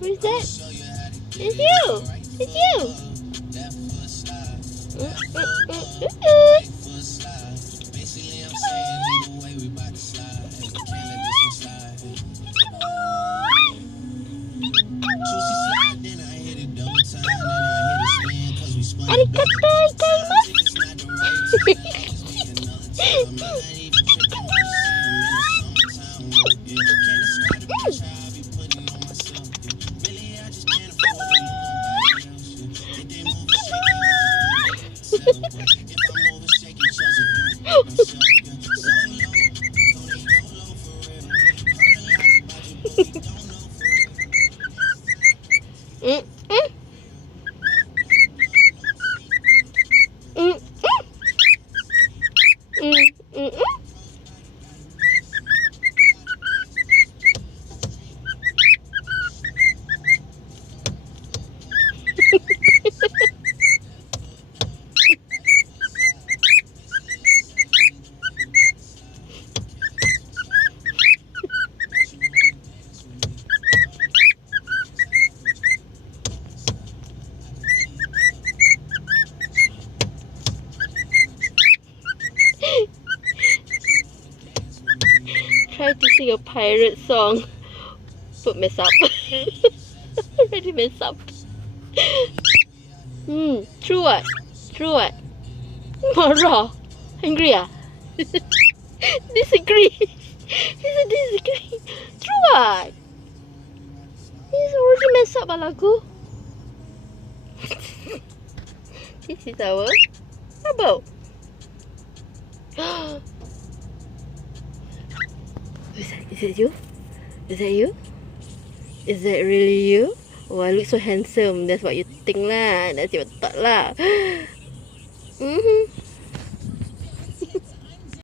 Who's that? It's you! It's you! Arigato Try to sing a pirate song, but mess up. Already mess up. True what? True what? Marah? Angry ah? Disagree. He said disagree. True what? He's already messed up lagu. This is our about. Is it you? Is that you? Is that really you? Oh, I look so handsome. That's what you think lah. That's your thought lah.